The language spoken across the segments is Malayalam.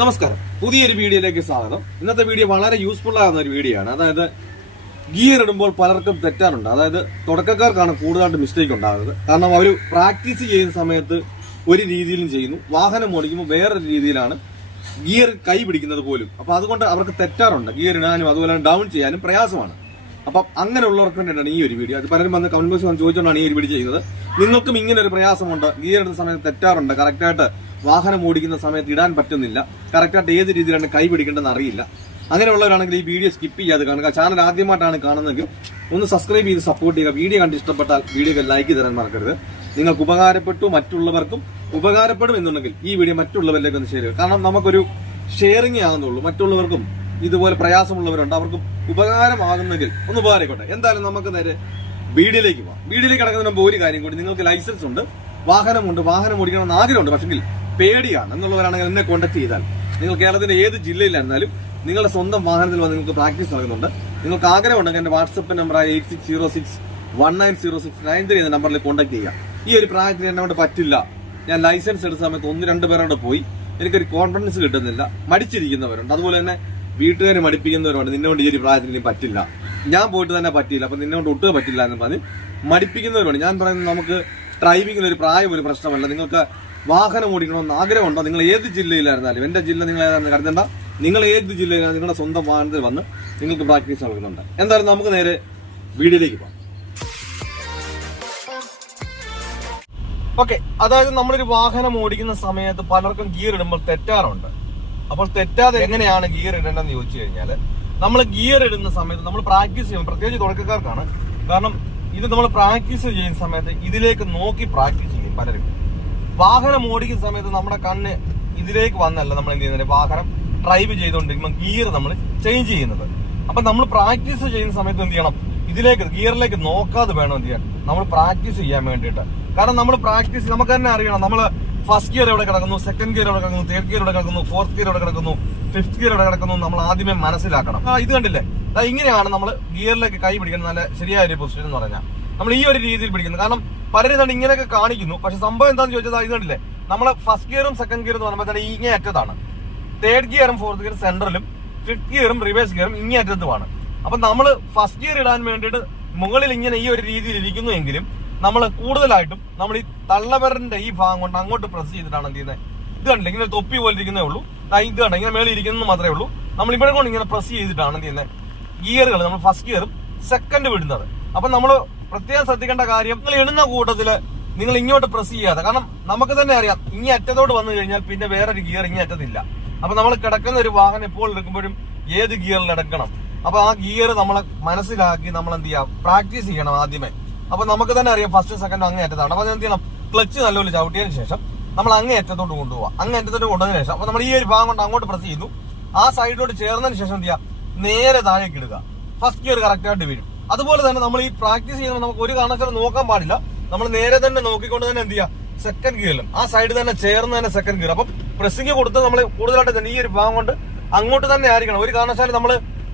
നമസ്കാരം. പുതിയൊരു വീഡിയോയിലേക്ക് സ്വാഗതം. ഇന്നത്തെ വീഡിയോ വളരെ യൂസ്ഫുൾ ആകുന്ന ഒരു വീഡിയോ ആണ്. അതായത് ഗിയർ ഇടുമ്പോൾ പലർക്കും തെറ്റാറുണ്ട്. അതായത് തുടക്കക്കാർക്കാണ് കൂടുതലായിട്ട് മിസ്റ്റേക്ക് ഉണ്ടാകുന്നത്. കാരണം അവർ പ്രാക്ടീസ് ചെയ്യുന്ന സമയത്ത് ഒരു രീതിയിലും ചെയ്യുന്നു. വാഹനം ഓടിക്കുമ്പോൾ വേറൊരു രീതിയിലാണ് ഗിയർ കൈ പിടിക്കുന്നത് പോലും. അപ്പൊ അതുകൊണ്ട് അവർക്ക് തെറ്റാറുണ്ട്. ഗിയർ ഇടാനും അതുപോലെ ഡൗൺ ചെയ്യാനും പ്രയാസമാണ്. അപ്പം അങ്ങനെയുള്ളവർക്ക് വേണ്ടിയിട്ടാണ് ഈ ഒരു വീഡിയോ. അത് പലരും വന്ന് കമന്റ് ബോക്സ് വന്ന് ചോദിച്ചുകൊണ്ടാണ് ഈ ഒരു വീഡിയോ ചെയ്യുന്നത്. നിങ്ങൾക്കും ഇങ്ങനെ ഒരു പ്രയാസമുണ്ട്. ഗിയർ ഇടുന്ന സമയത്ത് തെറ്റാറുണ്ട്. കറക്റ്റായിട്ട് വാഹനം ഓടിക്കുന്ന സമയത്ത് ഇടാൻ പറ്റുന്നില്ല. കറക്റ്റായിട്ട് ഏത് രീതിയിലാണ് കൈ പിടിക്കേണ്ടതെന്ന് അറിയില്ല. അങ്ങനെയുള്ളവരാണെങ്കിൽ ഈ വീഡിയോ സ്കിപ്പ് ചെയ്യാതെ കാണുക. ചാനൽ ആദ്യമായിട്ടാണ് കാണുന്നതെങ്കിൽ ഒന്ന് സബ്സ്ക്രൈബ് ചെയ്ത് സപ്പോർട്ട് ചെയ്യുക. വീഡിയോ കണ്ട് ഇഷ്ടപ്പെട്ടാൽ വീഡിയോക്ക് ലൈക്ക് തരാൻ മറക്കരുത്. നിങ്ങൾക്ക് ഉപകാരപ്പെട്ടു മറ്റുള്ളവർക്കും ഉപകാരപ്പെടും എന്നുണ്ടെങ്കിൽ ഈ വീഡിയോ മറ്റുള്ളവരിലേക്ക് ഒന്ന് ഷെയർ ചെയ്യുക. കാരണം നമുക്കൊരു ഷെയറിംഗ് ആകുന്നുള്ളൂ. മറ്റുള്ളവർക്കും ഇതുപോലെ പ്രയാസമുള്ളവരുണ്ട്. അവർക്കും ഉപകാരമാകുന്നെങ്കിൽ ഒന്ന് ഉപകാരമായിക്കോട്ടെ. എന്തായാലും നമുക്ക് നേരെ വീഡിയോയിലേക്ക് പോകാം വീഡിയോയിലേക്ക് കിടക്കുന്നതിന് മുമ്പ് ഒരു കാര്യം കൂടി. നിങ്ങൾക്ക് ലൈസൻസ് ഉണ്ട് വാഹനമുണ്ട് വാഹനം ഓടിക്കണമെന്ന് ആഗ്രഹമുണ്ട്. പക്ഷെങ്കിൽ പേടിയാണ് എന്നുള്ളവരാണെങ്കിൽ എന്നെ കോൺടാക്ട് ചെയ്താൽ നിങ്ങൾ കേരളത്തിന്റെ ഏത് ജില്ലയിലായിരുന്നാലും നിങ്ങളുടെ സ്വന്തം വാഹനത്തിൽ വന്ന് നിങ്ങൾക്ക് പ്രാക്ടീസ് നൽകുന്നുണ്ട് നിങ്ങൾക്ക് ആഗ്രഹം ഉണ്ടെങ്കിൽ എന്റെ വാട്സപ്പ് നമ്പറായ eight six zero six one nine zero six nine three എന്ന നമ്പറിൽ കോൺടാക്ട് ചെയ്യാം. ഈ ഒരു പ്രായത്തിൽ എന്നെ കൊണ്ട് പറ്റില്ല. ഞാൻ ലൈസൻസ് എടുത്ത സമയത്ത് ഒന്ന് രണ്ട് പേരോട് പോയി. എനിക്കൊരു കോൺഫിഡൻസ് കിട്ടുന്നില്ല. മടിച്ചിരിക്കുന്നവരുണ്ട്. അതുപോലെ തന്നെ വീട്ടുകാരെ മടിപ്പിക്കുന്നവരുണ്ട്. നിന്നെ കൊണ്ട് ഈ ഒരു പ്രായത്തിൽ ഇനി പറ്റില്ല. ഞാൻ പോയിട്ട് തന്നെ പറ്റില്ല അപ്പൊ കൊണ്ട് ഒട്ടും പറ്റില്ല എന്ന് പറഞ്ഞ് മടിപ്പിക്കുന്നവരുണ്ട്. ഞാൻ പറയുന്നത് നമുക്ക് ഡ്രൈവിംഗിൽ ഒരു പ്രായം ഒരു പ്രശ്നമല്ല. നിങ്ങൾക്ക് വാഹനം ഓടിക്കണമെന്ന് ആഗ്രഹമുണ്ടോ? നിങ്ങൾ ഏത് ജില്ലയിലായിരുന്നാലും. എന്റെ ജില്ല നിങ്ങൾ ഏതാണെന്ന് കരുതണ്ട. നിങ്ങൾ ഏത് ജില്ലയിലാണ് നിങ്ങളുടെ സ്വന്തം വാഹനത്തിൽ വന്ന് നിങ്ങൾക്ക് പ്രാക്ടീസ് നൽകുന്നുണ്ട് എന്തായാലും നമുക്ക് നേരെ വീഡിയോയിലേക്ക് പോകാം. ഓക്കെ അതായത് നമ്മളൊരു വാഹനം ഓടിക്കുന്ന സമയത്ത് പലർക്കും ഗിയർ ഇടുമ്പോൾ തെറ്റാറുണ്ട്. അപ്പോൾ തെറ്റാതെ എങ്ങനെയാണ് ഗിയർ ഇടേണ്ടതെന്ന് ചോദിച്ചു കഴിഞ്ഞാൽ നമ്മൾ ഗിയർ ഇടുന്ന സമയത്ത് നമ്മൾ പ്രാക്ടീസ് ചെയ്യും പ്രത്യേകിച്ച് തുടക്കക്കാർക്കാണ് കാരണം ഇത് നമ്മൾ പ്രാക്ടീസ് ചെയ്യുന്ന സമയത്ത് ഇതിലേക്ക് നോക്കി പ്രാക്ടീസ് ചെയ്യും പലരും. വാഹനം ഓടിക്കുന്ന സമയത്ത് നമ്മുടെ കണ്ണ് ഇതിലേക്ക് വന്നല്ല നമ്മൾ എന്ത് ചെയ്യുന്നത്? വാഹനം ഡ്രൈവ് ചെയ്തുകൊണ്ടിരിക്കുമ്പോൾ ഗിയർ നമ്മൾ ചേഞ്ച് ചെയ്യുന്നത്. അപ്പൊ നമ്മൾ പ്രാക്ടീസ് ചെയ്യുന്ന സമയത്ത് എന്ത് ചെയ്യണം? ഇതിലേക്ക് ഗിയറിലേക്ക് നോക്കാതെ വേണം എന്ത് ചെയ്യാൻ. നമ്മൾ പ്രാക്ടീസ് ചെയ്യാൻ വേണ്ടിയിട്ട്. കാരണം നമ്മൾ പ്രാക്ടീസ് നമുക്ക് തന്നെ അറിയണം. നമ്മൾ ഫസ്റ്റ് ഗിയർ എവിടെ കിടക്കുന്നു? സെക്കൻഡ് ഗിയർ എവിടെ കിടക്കുന്നു? തേർഡ് ഗിയർ എവിടെ കിടക്കുന്നു? ഫോർത്ത് ഗിയർ എവിടെ കിടക്കുന്നു? ഫിഫ്ത് ഗിയർ എവിടെ കിടക്കുന്നു നമ്മൾ ആദ്യമേ മനസ്സിലാക്കണം. ആ ഇത് കണ്ടില്ലേ? ഇങ്ങനെയാണ് നമ്മൾ ഗിയറിലേക്ക് കൈ പിടിക്കുന്നത് നല്ല ശരിയായ ഒരു പൊസിഷൻ എന്ന് പറഞ്ഞാൽ. നമ്മൾ ഈ ഒരു രീതിയിൽ പിടിക്കുന്നത് കാരണം പലരും ഇങ്ങനെയൊക്കെ കാണിക്കുന്നു. പക്ഷെ സംഭവം എന്താണെന്ന് ചോദിച്ചാൽ കണ്ടില്ലേ? നമ്മളെ ഫസ്റ്റ് ഗിയറും സെക്കൻഡ് ഗിയറും എന്ന് പറയുമ്പോൾ തന്നെ ഇങ്ങനെ അറ്റത്താണ്. തേർഡ് ഗിയറും ഫോർത്ത് ഗിയറും സെൻട്രലും ഫിഫ്ത് ഗിയറും റിവേഴ്സ് ഗിയറും ഇങ്ങേ അറ്റത്തുമാണ്. അപ്പൊ നമ്മൾ ഫസ്റ്റ് ഗിയർ ഇടാൻ വേണ്ടിയിട്ട് മുകളിൽ ഇങ്ങനെ ഈ ഒരു രീതിയിൽ ഇരിക്കുന്നു എങ്കിലും നമ്മൾ കൂടുതലായിട്ടും നമ്മൾ ഈ തള്ളവരന്റെ ഈ ഭാഗം കൊണ്ട് അങ്ങോട്ട് പ്രസ് ചെയ്തിട്ടാണ് എന്ത് ചെയ്യുന്നത്? ഇത് കണ്ടില്ല? ഇങ്ങനെ തൊപ്പി പോലെ ഇരിക്കുന്നേ ഉള്ളൂ. ഇത് കണ്ട? ഇങ്ങനെ മേളിൽ ഇരിക്കുന്നത് മാത്രമേ ഉള്ളൂ. നമ്മൾ ഇവിടെ കൊണ്ട് ഇങ്ങനെ പ്രസ് ചെയ്തിട്ടാണ് എന്ത് ചെയ്യുന്നത്? ഗിയറുകൾ നമ്മൾ ഫസ്റ്റ് ഗിയറും സെക്കൻഡ് വിടുന്നത് അപ്പൊ നമ്മൾ പ്രത്യേകം ശ്രദ്ധിക്കേണ്ട കാര്യം നിങ്ങൾ എണ്ണുന്ന കൂട്ടത്തിൽ നിങ്ങൾ ഇങ്ങോട്ട് പ്രസ് ചെയ്യാതെ. കാരണം നമുക്ക് തന്നെ അറിയാം ഇങ്ങി അറ്റത്തോട്ട് വന്നു കഴിഞ്ഞാൽ പിന്നെ വേറൊരു ഗിയർ ഇങ്ങി അറ്റത്തില്ല. അപ്പൊ നമ്മൾ കിടക്കുന്ന ഒരു വാഹനം എപ്പോൾ എടുക്കുമ്പോഴും ഏത് ഗിയറിൽ എടുക്കണം അപ്പൊ ആ ഗിയർ നമ്മൾ മനസ്സിലാക്കി നമ്മൾ എന്ത് ചെയ്യാം? പ്രാക്ടീസ് ചെയ്യണം ആദ്യമേ. അപ്പൊ നമുക്ക് തന്നെ അറിയാം ഫസ്റ്റ് സെക്കൻഡ് അങ്ങേ അറ്റത്താണ്. അപ്പൊ എന്ത് ചെയ്യണം? ക്ലച്ച് നല്ലപോലെ ചവിട്ടിയതിനു ശേഷം നമ്മൾ അങ്ങേ അറ്റത്തോട്ട് കൊണ്ടുപോകാം അങ്ങേ അറ്റത്തോട്ട് കൊണ്ടുവന്നതിന് ശേഷം. അപ്പൊ നമ്മൾ ഈ ഒരു ഭാഗം കൊണ്ട് അങ്ങോട്ട് പ്രസ് ചെയ്യുന്നു. ആ സൈഡിലോട്ട് ചേർന്നതിന് ശേഷം എന്ത് ചെയ്യാം? നേരെ താഴേക്ക് ഇടുക. ഫസ്റ്റ് ഗിയർ കറക്റ്റ് ആയിട്ട് വീഴും അതുപോലെ തന്നെ നമ്മൾ ഈ പ്രാക്ടീസ് ചെയ്യുമ്പോൾ നമുക്ക് ഒരു കാരണവശാലും നോക്കാൻ പാടില്ല. നമ്മൾ നേരെ തന്നെ നോക്കിക്കൊണ്ട് തന്നെ എന്ത് ചെയ്യുക സെക്കൻഡ് ഗിയറിലും ആ സൈഡ് തന്നെ ചേർന്ന് തന്നെ സെക്കൻഡ് ഗിയർ അപ്പം പ്രസ്സിംഗ് കൊടുത്ത് നമ്മൾ കൂടുതലായിട്ട് തന്നെ ഈ ഒരു ഭാഗം കൊണ്ട് അങ്ങോട്ട് തന്നെ ആയിരിക്കണം. ഒരു കാരണവശാലും നമ്മൾ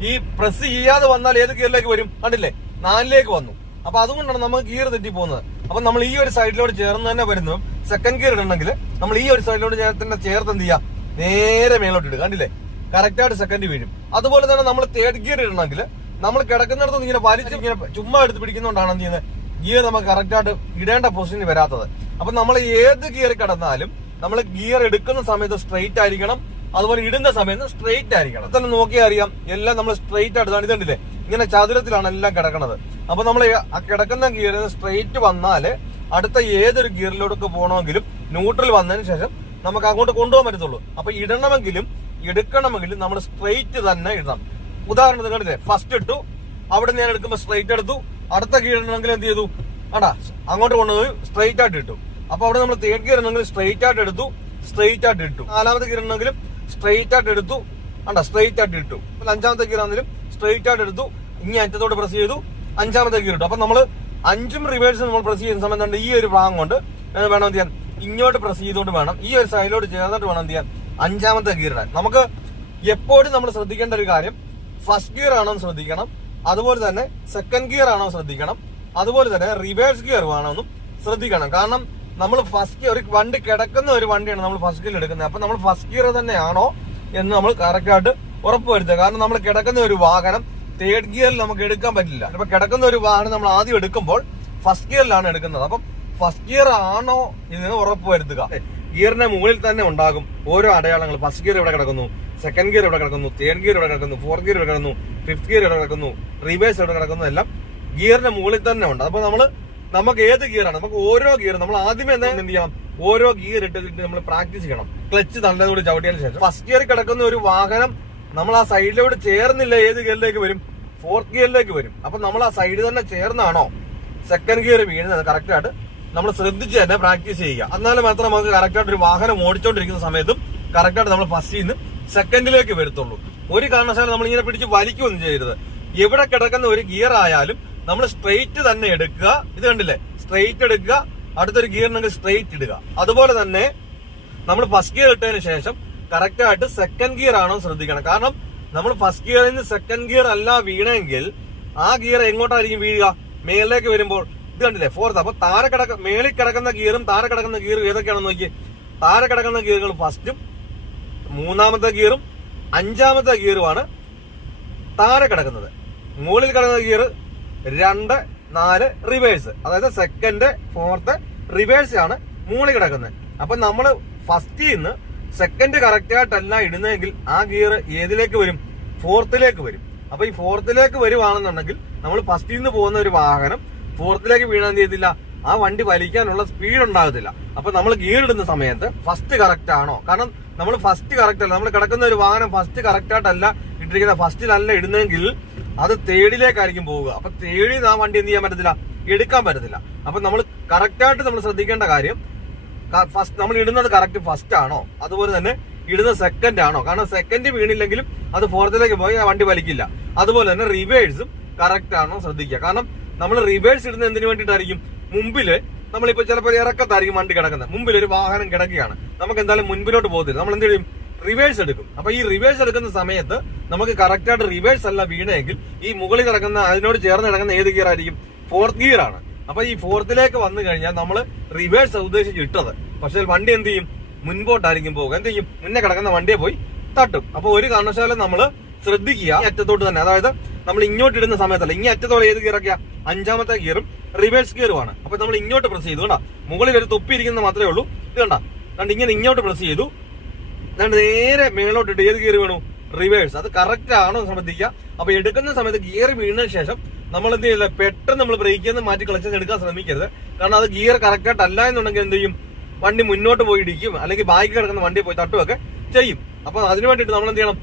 ഈ പ്രസ് ചെയ്യാതെ വന്നാൽ ഏത് ഗിയറിലേക്ക് വരും? കണ്ടില്ലേ? നാലിലേക്ക് വന്നു. അപ്പൊ അതുകൊണ്ടാണ് നമുക്ക് ഗിയർ തെറ്റി പോകുന്നത് അപ്പൊ നമ്മൾ ഈ ഒരു സൈഡിലോട്ട് ചേർന്ന് തന്നെ വരുന്നു സെക്കൻഡ് ഗിയർ ഇടണമെങ്കിൽ നമ്മൾ ഈ ഒരു സൈഡിലോട്ട് തന്നെ ചേർത്ത് എന്ത് ചെയ്യാം? നേരെ മേലോട്ട് ഇടുക. കണ്ടില്ലേ? കറക്റ്റ് ആയിട്ട് സെക്കൻഡ് വീഴും. അതുപോലെ തന്നെ നമ്മൾ തേർഡ് ഗിയർ ഇടണമെങ്കിൽ നമ്മൾ കിടക്കുന്നിടത്ത് ഇങ്ങനെ വലിച്ച് ഇങ്ങനെ ചുമ്മാ എടുത്ത് പിടിക്കുന്നോണ്ടാണ് എന്ത് ചെയ്യുന്നത്? ഗിയർ നമുക്ക് കറക്റ്റ് ആയിട്ട് ഇടേണ്ട പൊസിഷനിൽ വരാത്തത്. അപ്പൊ നമ്മൾ ഏത് ഗിയർ കിടന്നാലും നമ്മൾ ഗിയർ എടുക്കുന്ന സമയത്ത് സ്ട്രെയിറ്റ് ആയിരിക്കണം. അതുപോലെ ഇടുന്ന സമയത്ത് സ്ട്രെയിറ്റ് ആയിരിക്കണം. തന്നെ നോക്കിയാൽ അറിയാം. എല്ലാം നമ്മൾ സ്ട്രെയിറ്റ് ആയിട്ട് ഇതുണ്ടല്ലേ? ഇങ്ങനെ ചതുരത്തിലാണ് എല്ലാം കിടക്കുന്നത് അപ്പൊ നമ്മൾ കിടക്കുന്ന ഗിയർ സ്ട്രെയിറ്റ് വന്നാൽ അടുത്ത ഏതൊരു ഗിയറിലോട്ട് പോകണമെങ്കിലും ന്യൂട്രൽ വന്നതിന് ശേഷം നമുക്ക് അങ്ങോട്ട് കൊണ്ടുപോകാൻ പറ്റത്തുള്ളൂ. അപ്പൊ ഇടണമെങ്കിലും എടുക്കണമെങ്കിലും നമ്മൾ സ്ട്രെയിറ്റ് തന്നെ ഇടണം. ഉദാഹരണത്തിന് കണ്ടില്ലേ? ഫസ്റ്റ് ഇട്ടു. അവിടെ ഞാൻ എടുക്കുമ്പോൾ സ്ട്രൈറ്റ് എടുത്തു. അടുത്ത ഗിയർ ഇടണമെങ്കിൽ എന്ത് ചെയ്തു? ആടാ അങ്ങോട്ട് കൊണ്ടുപോയി സ്ട്രൈറ്റ് ആയിട്ട് ഇട്ടു. അപ്പൊ അവിടെ നമ്മൾ തേർഡ് ഗിയർ സ്ട്രൈറ്റ് ആയിട്ട് എടുത്തു. സ്ട്രൈറ്റ് ആയിട്ട് ഇട്ടു. നാലാമത്തെ ഗിയർ സ്ട്രൈറ്റ് ആയിട്ട് എടുത്തു. ആണ്ടാ സ്ട്രൈറ്റ് ആയിട്ട് ഇട്ടു. അഞ്ചാമത്തെ ഗിയർ ആണെങ്കിലും സ്ട്രൈറ്റ് ആയിട്ട് എടുത്തു. ഇനി അറ്റത്തോട്ട് പ്രസ് ചെയ്തു. അഞ്ചാമത്തെ ഗിയർ ഇട്ടു. അപ്പൊ നമ്മൾ അഞ്ചും റിവേഴ്സ് നമ്മൾ പ്രസ് ചെയ്യുന്ന സമയത്ത് ഈ ഒരു ഭാഗം കൊണ്ട് വേണം എന്ത് ചെയ്യാൻ? ഇങ്ങോട്ട് പ്രസ് ചെയ്തുകൊണ്ട് വേണം. ഈ ഒരു സൈഡിലോട്ട് ചേർന്നിട്ട് വേണം എന്ത് ചെയ്യാൻ? അഞ്ചാമത്തെ ഗിയർ ഇടാൻ നമുക്ക് എപ്പോഴും നമ്മൾ ശ്രദ്ധിക്കേണ്ട ഒരു കാര്യം ഫസ്റ്റ് ഗിയർ ആണോ ശ്രദ്ധിക്കണം. അതുപോലെ തന്നെ സെക്കൻഡ് ഗിയർ ആണോ ശ്രദ്ധിക്കണം. അതുപോലെ തന്നെ റിവേഴ്സ് ഗിയർ ആണോ എന്നും ശ്രദ്ധിക്കണം. കാരണം നമ്മൾ ഫസ്റ്റ് ഒരു വണ്ടി കിടക്കുന്ന ഒരു വണ്ടിയാണ് നമ്മൾ ഫസ്റ്റ് ഗിയർ എടുക്കുന്നത്. അപ്പൊ നമ്മൾ ഫസ്റ്റ് ഗിയർ തന്നെയാണോ എന്ന് നമ്മൾ കറക്റ്റ് ആയിട്ട് ഉറപ്പുവരുത്തുക. കാരണം നമ്മൾ കിടക്കുന്ന ഒരു വാഹനം തേർഡ് ഗിയറിൽ നമുക്ക് എടുക്കാൻ പറ്റില്ല. അപ്പൊ കിടക്കുന്ന ഒരു വാഹനം നമ്മൾ ആദ്യം എടുക്കുമ്പോൾ ഫസ്റ്റ് ഗിയറിലാണ് എടുക്കുന്നത്. അപ്പം ഫസ്റ്റ് ഗിയർ ആണോ എന്ന് ഉറപ്പുവരുത്തുക. ഗിയറിന്റെ മുകളിൽ തന്നെ ഉണ്ടാകും ഓരോ അടയാളങ്ങൾ. ഫസ്റ്റ് ഗിയർ ഇവിടെ കിടക്കുന്നു? സെക്കൻഡ് ഗിയർ ഇവിടെ കിടക്കുന്നു തേർഡ് ഗിയർ ഇവിടെ കിടക്കുന്നു ഫോർത്ത് ഗിയർ ഇവിടെ കിടക്കുന്നു ഫിഫ്ത് ഗിയർ ഇവിടെ കിടക്കുന്നു റിവേഴ്സ് ഇവിടെ കിടക്കുന്നു എല്ലാം ഗിയറിന്റെ മുകളിൽ തന്നെ ഉണ്ട്. അപ്പൊ നമ്മൾ നമുക്ക് ഏത് ഗിയറാണ് നമുക്ക് ഓരോ ഗിയർ നമ്മൾ ആദ്യമേ എന്താ എന്ത് ചെയ്യാം? ഓരോ ഗിയർ ഇട്ടിട്ട് നമ്മൾ പ്രാക്ടീസ് ചെയ്യണം. ക്ലച്ച് തള്ളതുകൂടി ചവിട്ടിയതിന് ശേഷം. ഫസ്റ്റ് ഗിയർ കിടക്കുന്ന ഒരു വാഹനം നമ്മൾ ആ സൈഡിലോട് ചേർന്നില്ല ഏത് ഗിയറിലേക്ക് വരും? ഫോർത്ത് ഗിയറിലേക്ക് വരും. അപ്പൊ നമ്മൾ ആ സൈഡ് തന്നെ ചേർന്നാണോ? സെക്കൻഡ് ഗിയർ വീഴുന്നത് കറക്റ്റ് ആയിട്ട് നമ്മൾ ശ്രദ്ധിച്ച് തന്നെ പ്രാക്ടീസ് ചെയ്യുക. എന്നാലും മാത്രം നമുക്ക് കറക്റ്റ് ആയിട്ട് ഒരു വാഹനം ഓടിച്ചോണ്ടിരിക്കുന്ന സമയത്തും കറക്റ്റ് ആയിട്ട് നമ്മൾ ഫസ്റ്റ് നിന്ന് സെക്കൻഡിലേക്ക് വരത്തുള്ളൂ. ഒരു കാരണവശാലും നമ്മൾ ഇങ്ങനെ പിടിച്ച് വലിക്കുകയൊന്നും ചെയ്യരുത്. എവിടെ കിടക്കുന്ന ഒരു ഗിയർ ആയാലും നമ്മൾ സ്ട്രെയിറ്റ് തന്നെ എടുക്കുക. ഇത് കണ്ടില്ലേ? സ്ട്രെയിറ്റ് എടുക്കുക. അടുത്തൊരു ഗിയറിനെങ്കിൽ സ്ട്രെയിറ്റ് ഇടുക. അതുപോലെ തന്നെ നമ്മൾ ഫസ്റ്റ് ഗിയർ ഇട്ടതിന് ശേഷം കറക്റ്റ് ആയിട്ട് സെക്കൻഡ് ഗിയർ ആണോ ശ്രദ്ധിക്കണം. കാരണം നമ്മൾ ഫസ്റ്റ് ഗിയറിൽ നിന്ന് സെക്കൻഡ് ഗിയർ അല്ല വീണെങ്കിൽ ആ ഗിയർ എങ്ങോട്ടായിരിക്കും വീഴുക? മേളിലേക്ക് വരുമ്പോൾ ഇത് കണ്ടില്ലേ? ഫോർത്ത് അപ്പൊ താഴെ കിടക്ക മേളിൽ കിടക്കുന്ന ഗിയറും താഴെ കിടക്കുന്ന ഗിയറും ഏതൊക്കെയാണെന്ന് നോക്കി താഴെ കിടക്കുന്ന ഗിയറുകൾ ഫസ്റ്റും മൂന്നാമത്തെ ഗിയറും അഞ്ചാമത്തെ ഗിയറുമാണ് താഴെ കിടക്കുന്നത്. മുകളിൽ കിടക്കുന്ന ഗിയർ രണ്ട് നാല് റിവേഴ്സ് അതായത് സെക്കൻഡ് ഫോർത്ത് റിവേഴ്സ് ആണ് മുകളിൽ കിടക്കുന്നത്. അപ്പൊ നമ്മൾ ഫസ്റ്റിൽ നിന്ന് സെക്കൻഡ് കറക്റ്റ് ആയിട്ടല്ല ഇടുന്നതെങ്കിൽ ആ ഗിയർ ഏതിലേക്ക് വരും? ഫോർത്തിലേക്ക് വരും. അപ്പൊ ഈ ഫോർത്തിലേക്ക് വരുവാണെന്നുണ്ടെങ്കിൽ നമ്മൾ ഫസ്റ്റിൽ നിന്ന് പോകുന്ന ഒരു വാഹനം ഫോർത്തിലേക്ക് വീണാൻ ചെയ്തില്ല ആ വണ്ടി വലിക്കാനുള്ള സ്പീഡ് ഉണ്ടാകത്തില്ല. അപ്പൊ നമ്മൾ ഗിയർ ഇടുന്ന സമയത്ത് ഫസ്റ്റ് കറക്റ്റ് ആണോ? കാരണം നമ്മൾ ഫസ്റ്റ് കറക്റ്റ് അല്ല. നമ്മൾ കിടക്കുന്ന ഒരു വാഹനം ഫസ്റ്റ് കറക്റ്റ് ആയിട്ടല്ല ഇട്ടിരിക്കുന്ന ഫസ്റ്റിലല്ല ഇടുന്നെങ്കിൽ അത് തേടിലേക്കായിരിക്കും പോവുക. അപ്പൊ തേടി ആ വണ്ടി എന്ത് ചെയ്യാൻ പറ്റത്തില്ല? എടുക്കാൻ പറ്റത്തില്ല. അപ്പൊ നമ്മൾ കറക്റ്റായിട്ട് നമ്മൾ ശ്രദ്ധിക്കേണ്ട കാര്യം ഫസ്റ്റ് നമ്മൾ ഇടുന്നത് കറക്റ്റ് ഫസ്റ്റ് ആണോ? അതുപോലെ തന്നെ ഇടുന്ന സെക്കൻഡ് ആണോ? കാരണം സെക്കൻഡ് വീണില്ലെങ്കിലും അത് ഫോർത്തിലേക്ക് പോയി ആ വണ്ടി വലിക്കില്ല. അതുപോലെ തന്നെ റിവേഴ്സും കറക്റ്റ് ആണോ ശ്രദ്ധിക്കുക. കാരണം നമ്മൾ റിവേഴ്സ് ഇടുന്നത് എന്തിനു വേണ്ടിയിട്ടായിരിക്കും? മുമ്പിൽ നമ്മളിപ്പോ ചിലപ്പോൾ ഇറക്കത്തായിരിക്കും വണ്ടി കിടക്കുന്നത്. മുമ്പിൽ ഒരു വാഹനം കിടക്കുകയാണ്. നമുക്ക് എന്തായാലും മുൻപിലോട്ട് പോകത്തില്ല നമ്മൾ എന്ത് ചെയ്യും? റിവേഴ്സ് എടുക്കും. അപ്പൊ ഈ റിവേഴ്സ് എടുക്കുന്ന സമയത്ത് നമുക്ക് കറക്റ്റായിട്ട് റിവേഴ്സ് അല്ല വീണെങ്കിൽ ഈ മുകളിൽ കിടക്കുന്ന അതിനോട് ചേർന്ന് കിടക്കുന്ന ഏത് ഗിയർ ആയിരിക്കും? ഫോർത്ത് ഗിയർ ആണ്. അപ്പൊ ഈ ഫോർത്തിലേക്ക് വന്നു കഴിഞ്ഞാൽ നമ്മൾ റിവേഴ്സ് ഉദ്ദേശിച്ച് ഇട്ടത്. പക്ഷേ വണ്ടി എന്ത് ചെയ്യും? മുൻപോട്ടായിരിക്കും പോകുക എന്ത് ചെയ്യും? മുന്നേ കിടക്കുന്ന വണ്ടിയെ പോയി തട്ടും. അപ്പൊ ഒരു കാരണവശാലും നമ്മൾ ശ്രദ്ധിക്കുക അറ്റത്തോട്ട് തന്നെ. അതായത് നമ്മൾ ഇങ്ങോട്ട് ഇടുന്ന സമയത്തല്ല. ഇങ്ങനെ അറ്റത്തോടെ ഏത് ഗിയറൊക്കെയാ അഞ്ചാമത്തെ ഗിയറും റിവേഴ്സ് ഗിയറുമാണ് അപ്പൊ നമ്മൾ ഇങ്ങോട്ട് പ്രസ് ചെയ്തു കണ്ട? മുകളിൽ ഒരു തൊപ്പി ഇരിക്കുന്ന മാത്രമേ ഉള്ളൂ. ഇത് കണ്ട? കണ്ട് ഇങ്ങനെ ഇങ്ങോട്ട് പ്രസ് ചെയ്തു. രണ്ട് നേരെ മേളോട്ടിട്ട് ഏത് ഗിയർ വേണു. റിവേഴ്സ് അത് കറക്റ്റ് ആണോ ശ്രദ്ധിക്കുക. അപ്പൊ എടുക്കുന്ന സമയത്ത് ഗിയർ വീണതിന് ശേഷം നമ്മൾ എന്ത് ചെയ്യില്ല? പെട്ടെന്ന് നമ്മൾ ബ്രേക്കിൽ നിന്ന് മാറ്റി കളിച്ച് എടുക്കാൻ ശ്രമിക്കരുത്. കാരണം അത് ഗിയർ കറക്റ്റ് ആയിട്ട് അല്ല എന്നുണ്ടെങ്കിൽ എന്ത് ചെയ്യും? വണ്ടി മുന്നോട്ട് പോയി ഇടിക്കും. അല്ലെങ്കിൽ ബാക്കി കിടക്കുന്ന വണ്ടി പോയി തട്ടുമൊക്കെ ചെയ്യും. അപ്പൊ അതിനു വേണ്ടിയിട്ട് നമ്മൾ എന്ത് ചെയ്യണം?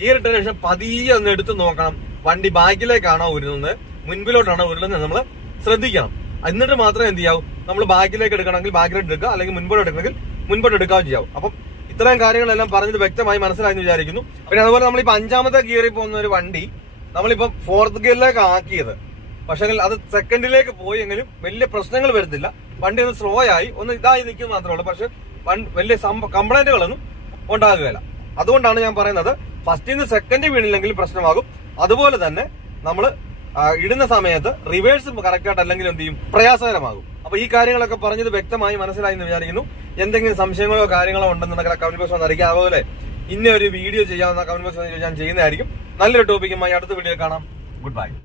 ഗിയർ ഇട്ടതിന് ശേഷം പതിയെ ഒന്ന് എടുത്ത് നോക്കണം. വണ്ടി ബാക്കിലേക്കാണോ ഉരുളുന്നത്? മുൻപിലോട്ടാണോ ഉരുളുന്നത്? നമ്മൾ ശ്രദ്ധിക്കണം. എന്നിട്ട് മാത്രമേ എന്ത് ചെയ്യാവൂ? നമ്മൾ ബാക്കിലേക്ക് എടുക്കണമെങ്കിൽ ബാക്കിലോട്ട് എടുക്കുക അല്ലെങ്കിൽ മുൻപോട്ട് എടുക്കണമെങ്കിൽ മുൻപോട്ട് എടുക്കുകയും ചെയ്യാവും. അപ്പം ഇത്രയും കാര്യങ്ങളെല്ലാം പറഞ്ഞത് വ്യക്തമായി മനസ്സിലായെന്ന് വിചാരിക്കുന്നു. പിന്നെ അതുപോലെ നമ്മളിപ്പോ അഞ്ചാമത്തെ ഗിയറിൽ പോകുന്ന ഒരു വണ്ടി നമ്മളിപ്പോ ഫോർത്ത് ഗിയറിലേക്ക് ആക്കിയത്. പക്ഷേ അത് സെക്കൻഡിലേക്ക് പോയെങ്കിലും വലിയ പ്രശ്നങ്ങൾ വരുന്നില്ല. വണ്ടി ഒന്ന് സ്ലോ ആയി ഒന്ന് ഇതായി നിൽക്കും മാത്രമേ ഉള്ളൂ. പക്ഷെ വലിയ കംപ്ലൈന്റുകളൊന്നും ഉണ്ടാകുകയില്ല. അതുകൊണ്ടാണ് ഞാൻ പറയുന്നത് ഫസ്റ്റിൽ നിന്ന് സെക്കൻഡ് വീണില്ലെങ്കിൽ പ്രശ്നമാകും. അതുപോലെ തന്നെ നമ്മൾ ഇടുന്ന സമയത്ത് റിവേഴ്സ് കറക്റ്റായിട്ട് അല്ലെങ്കിൽ എന്ത് ചെയ്യും? പ്രയാസകരമാകും. അപ്പൊ ഈ കാര്യങ്ങളൊക്കെ പറഞ്ഞത് വ്യക്തമായി മനസ്സിലായി എന്ന് വിചാരിക്കുന്നു. എന്തെങ്കിലും സംശയങ്ങളോ കാര്യങ്ങളോ ഉണ്ടെന്നുണ്ടെങ്കിൽ കമന്റ് ബോക്സ് ഒന്ന് അറിയിക്കാം അതുപോലെ ഇന്ന ഒരു വീഡിയോ ചെയ്യാവുന്ന കമന്റ് ബോക്സ് ഞാൻ ചെയ്യുന്നതായിരിക്കും. നല്ലൊരു ടോപ്പിക്കുമായി അടുത്ത വീഡിയോ കാണാം. Good bye